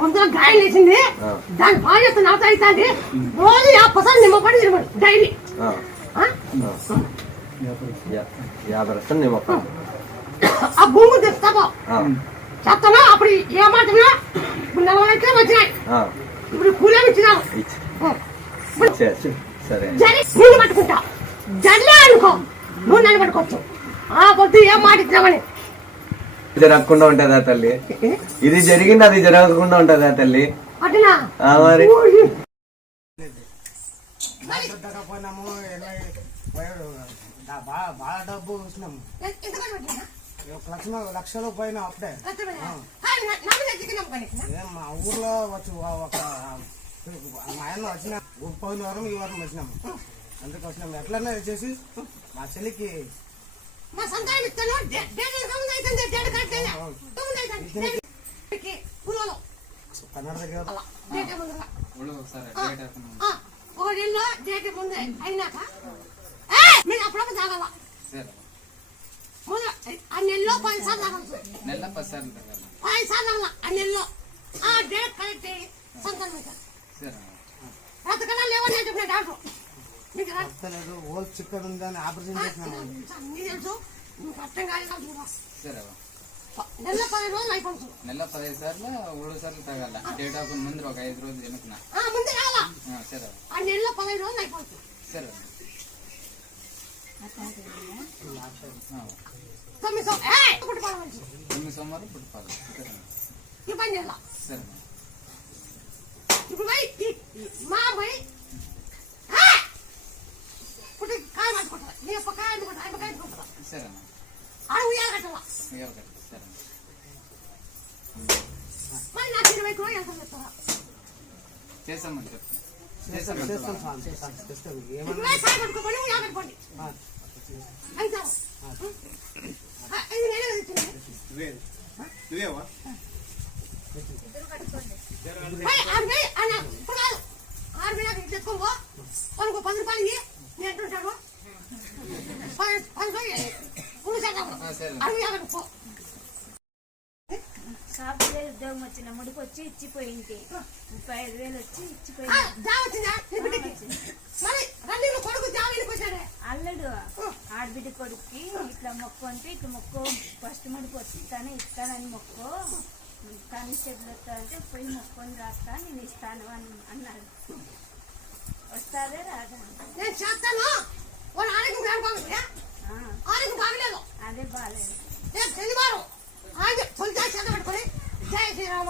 గొంతులో గాయం వేసింది. దాని బాగా చేస్తున్న అవత అవుతుంది. రోజు 50 నిమ్మపడి తినమడు డైలీ. 50 నిమ్మపడి ఆ భూమి తెస్తావో చెప్తాను. అప్పుడు ఏమాటనా ఇప్పుడు 40 లక్షలు వచ్చినాయి. ఇప్పుడు కూలేమి ఇచ్చినావు. సరే నేను పట్టుకుంటా. జడ్లే అనుకో, నువ్వు నన్ను పట్టుకోవచ్చు. ఆ పొద్దు ఏం మాట ఇచ్చినామని జరగకుండా ఉంటుందా తల్లి? ఇది జరిగింది, అది జరగకుండా ఉంటుందా తల్లి? అట్లా మరి బాగా డబ్బు వచ్చినాము. లక్షలు పోయినా అప్పుడే. మా ఊర్లో వచ్చి ఒక మా ఆయన వచ్చిన పోయిన వారం ఈ వారం వచ్చినాము. అందుకు వచ్చినాము. ఎట్లన్నా చేసి మా చెల్లికి కన్నడ దగ్గర అయినాక అప్పుడప్పుడు తాగాల. ఆ నెలలో 10 సార్లు తాగచ్చు. 10 సార్లు ఆ నెలలో ఆ డేట్ కరెక్ట్ సంతానం పెట్టారు. అంతకన్నా లేవని చెప్పిన డాక్టర్ ఓల్ చికెన్ ఉందని ఆపరేషన్ చేసినాము. తెలుసు నువ్వు అర్థం కాలేదు. నెల 10 రోజులు అయిపోతుంది. నెల 15 సార్లు 7 సార్లు తాగాల. డేట్ ఆఫ్ ముందు ఒక 5 రోజులు వెనుకున్నా ముందు కావాలా. ఆ నెలలో 15 రోజులు అయిపోతుంది. సరే 9 సోమవారం పుట్టుకోవాలి. ఈ పని చేయాల. సరే ఇప్పుడు మా అమ్మాయి పుట్టి కాయ పట్టుకుంటారా? నీ యొక్క కాయ అనుకుంటారా? సరే అడుగు ఉయ్యాల కట్టాల. సరే మరి నాకు 20 రోజులు ఎంత చెప్తారా? చేస్తామని చెప్తాను. కాయ పట్టుకోమని ఉయ్యాల కట్టుకోండి. అయితే 5 నెలలు తెచ్చింది. తెచ్చుకోబో కొనుక్కో 10 రూపాయలు నేను ఎంటుంటాను. 10 రూపాయలు అడుగు. సాఫ్ట్వేర్ ఉద్యోగం వచ్చిన ముడికి వచ్చి ఇచ్చిపోయింది. 35,000 వచ్చి ఇచ్చిపోయింది. అల్లడు ఆడబిడ్డ కొడుక్కి ఇట్లా మొక్కు అంటే ఇట్లా మొక్కు ఫస్ట్ ముడికి వచ్చిస్తాను ఇస్తానని మొక్కు కానిస్టేబుల్ వస్తానంటే పోయి మొక్కుని రాస్తా నేను ఇస్తాను అని అన్నాడు. వస్తాదే రాదా? నేను చేస్తాను. అదే బాగాలేదు. శనివారం ఆయన తొలిసారి చేత పెట్టుకొని జయ శ్రీరామ